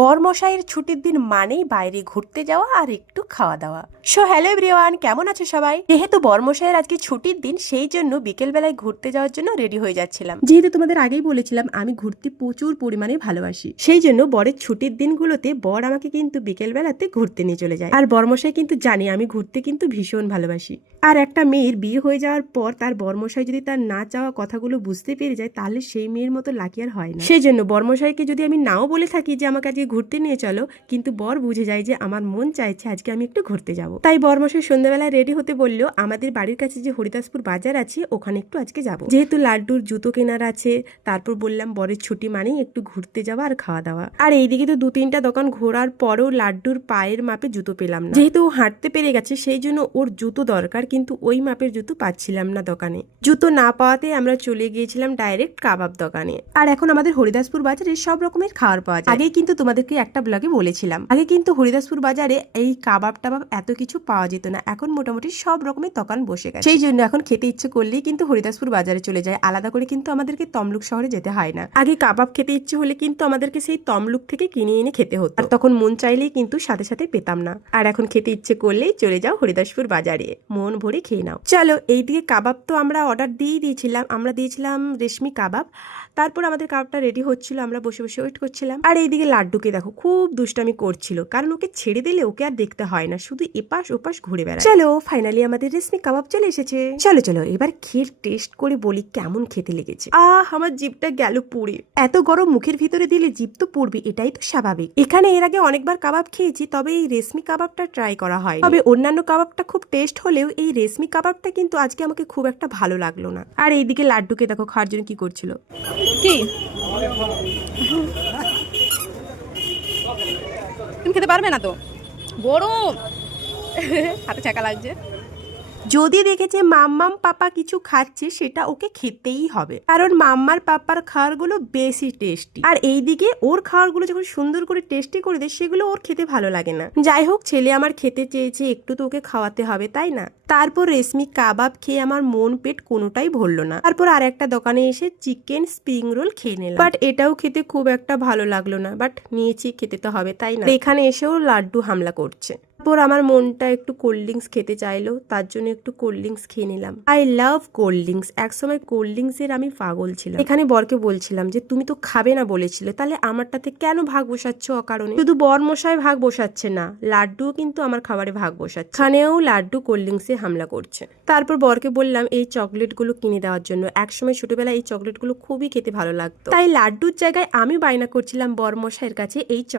বরমশাইয়ের ছুটির দিন মানেই বাইরে ঘুরতে যাওয়া আর একটু খাওয়া দাওয়া। সো হ্যালো এভরিওয়ান, কেমন আছো সবাই? যেহেতু বরমশাইয়ের আজকে ছুটির দিন, সেই জন্য বিকেল বেলায় ঘুরতে যাওয়ার জন্য রেডি হয়ে যাচ্ছিলাম। যেহেতু তোমাদের আগেই বলেছিলাম আমি ঘুরতে প্রচুর পরিমাণে ভালোবাসি, সেই জন্য বরের ছুটির দিনগুলোতে বর আমাকে কিন্তু বিকেল বেলাতে ঘুরতে নিয়ে চলে যায়। আর বরমশাই কিন্তু জানে আমি ঘুরতে কিন্তু ভীষণ ভালোবাসি। আর একটা মেয়ের বিয়ে হয়ে যাওয়ার পর তার বরমশাই যদি তার না চাওয়া কথাগুলো বুঝতে পেরে যায়, তাহলে সেই মেয়ের মতো লাকি আর হয় না। সেই জন্য বরমশাইকে যদি আমি নাও বলে থাকি যে আমাকে আজকে ঘুরতে নিয়ে চলো, কিন্তু বর বুঝে যায় যে আমার মন চাইছে আজকে আমি একটু ঘুরতে যাব। তাই বরমশাই সন্ধ্যাবেলায় রেডি হতে বললো আমাদের বাড়ির কাছে যে হরিদাসপুর বাজার আছে ওখানে একটু আজকে যাব। যেহেতু লাড্ডুর জুতো কেনার আছে, তারপর বললাম বরের ছুটি মানেই একটু ঘুরতে যাওয়া আর খাওয়া দাওয়া। আর এইদিকে তো 2-3টা দোকান ঘোরার পরেও লাড্ডুর পায়ের মাপে জুতো পেলাম না। যেহেতু ও হাঁটতে পেরে গেছে সেই জন্য ওর জুতো দরকার, কিন্তু ওই মাপের জুতো পাচ্ছিলাম না দোকানে। জুতো না পাওয়াতে আমরা চলে গিয়েছিলাম ডাইরেক্ট কাবাব দোকানে। আর এখন আমাদের হরিদাসপুর বাজারে সব রকমের খাবার পাওয়া যায়। আগে কিন্তু তোমাদেরকে একটা ব্লগে বলেছিলাম, আগে কিন্তু হরিদাসপুর বাজারে এই কাবাব টাবাব এত কিছু পাওয়া যেত না। এখন মোটামুটি সব রকমের দোকান বসে গেছে। সেই জন্য এখন খেতে ইচ্ছে করলেই কিন্তু হরিদাসপুর বাজারে চলে যায়, আলাদা করে কিন্তু আমাদেরকে তমলুক শহরে যেতে হয় না। আগে কাবাব খেতে ইচ্ছে হলে কিন্তু আমাদেরকে সেই তমলুক থেকে কিনে এনে খেতে হতো, আর তখন মন চাইলেই কিন্তু সাথে সাথে পেতাম না। আর এখন খেতে ইচ্ছে করলেই চলে যাও হরিদাসপুর বাজারে, মন ভরে খেয়ে নাও। চলো, এইদিকে কাবাব তো আমরা অর্ডার দিয়েছিলাম, আমরা দিয়েছিলাম রেশমি কাবাব। তারপর আমাদের কাবাবটা রেডি হচ্ছিল, আমরা বসে বসে ওয়েট করছিলাম। আর এইদিকে লাড্ডুকে দেখো খুব দুষ্টামি করছিল, কারণ ওকে ছেড়ে দিলে ওকে আর দেখতে হয় না, শুধু এপাশ ওপাশ ঘুরে বেড়ায়। চলো, ফাইনালি আমাদের রেশমি কাবাব চলে এসেছে। চলো চলো এবার খেয়ে টেস্ট করে বলি কেমন খেতে লেগেছে। আমার জিভটা গেল পুড়ে। এত গরম মুখের ভিতরে দিলে জিভ তো পুড়বে, এটাই তো স্বাভাবিক। এখানে এর আগে অনেকবার কাবাব খেয়েছি, তবে এই রেশমি কাবাবটা ট্রাই করা হয়। তবে অন্যান্য কাবাবটা খুব টেস্ট হলেও এই রেশমি কাবাবটা কিন্তু আজকে আমাকে খুব একটা ভালো লাগলো না। আর এইদিকে লাড্ডুকে দেখো খাওয়ার জন্য কি করছিল। কি তুমি খেতে পারবে না তো, গরম হাতে ছাকা লাগছে। যদি দেখেছে মাম্মাম পাপা কিছু খাচ্ছে, সেটা ওকে খেতেই হবে, কারণ মাম্মার পাপার খাবারগুলো বেশি টেস্টি। আর এইদিকে ওর খাবারগুলো যখন সুন্দর করে টেস্টি করে দেয়, সেগুলো ওর খেতে ভালো লাগে না। যাই হোক, ছেলে আমার খেতে চেয়েছে, একটু তো ওকে খাওয়াতে হবে, তাই না? তারপর রেশমি কাবাব খেয়ে আমার মন পেট কোনোটাই ভরলো না। তারপর আর একটা দোকানে এসে চিকেন স্প্রিং রোল খেয়ে নিলাম, বাট এটাও খেতে খুব একটা ভালো লাগলো না, বাট নিয়েছি, খেতে তো হবে, তাই না? এখানে এসেও লাড্ডু হামলা করছে। তারপর আমার মনটা একটু কোল্ড ড্রিঙ্কস খেতে চাইলো, তার জন্য একটু কোল্ড ড্রিঙ্কস খেয়ে নিলাম। আই লাভ কোল্ড ড্রিঙ্কস, একসময় কোল্ড ড্রিঙ্কস এর আমি পাগল ছিলাম। এখানে বরকে বলছিলাম যে তুমি তো খাবে না বলেছিলে, তাহলে আমারটাতে কেন ভাগ বসাচ্ছ অকারণে? শুধু বরমশাই ভাগ বসাচ্ছে না, লাড্ডুও কিন্তু আমার খাবারে ভাগ বসাচ্ছে। এখানেও লাড্ডু কোল্ড ড্রিঙ্কসে হামলা করছে। তারপর বরকে বললাম এই চকলেট গুলো কিনে দেওয়ার জন্য। একসময় ছোটবেলায় এই চকলেট গুলো খুবই খেতে ভালো লাগতো, তাই লাড্ডুর জায়গায় আমি বায়না করছিলাম বরমশাইয়ের কাছে এই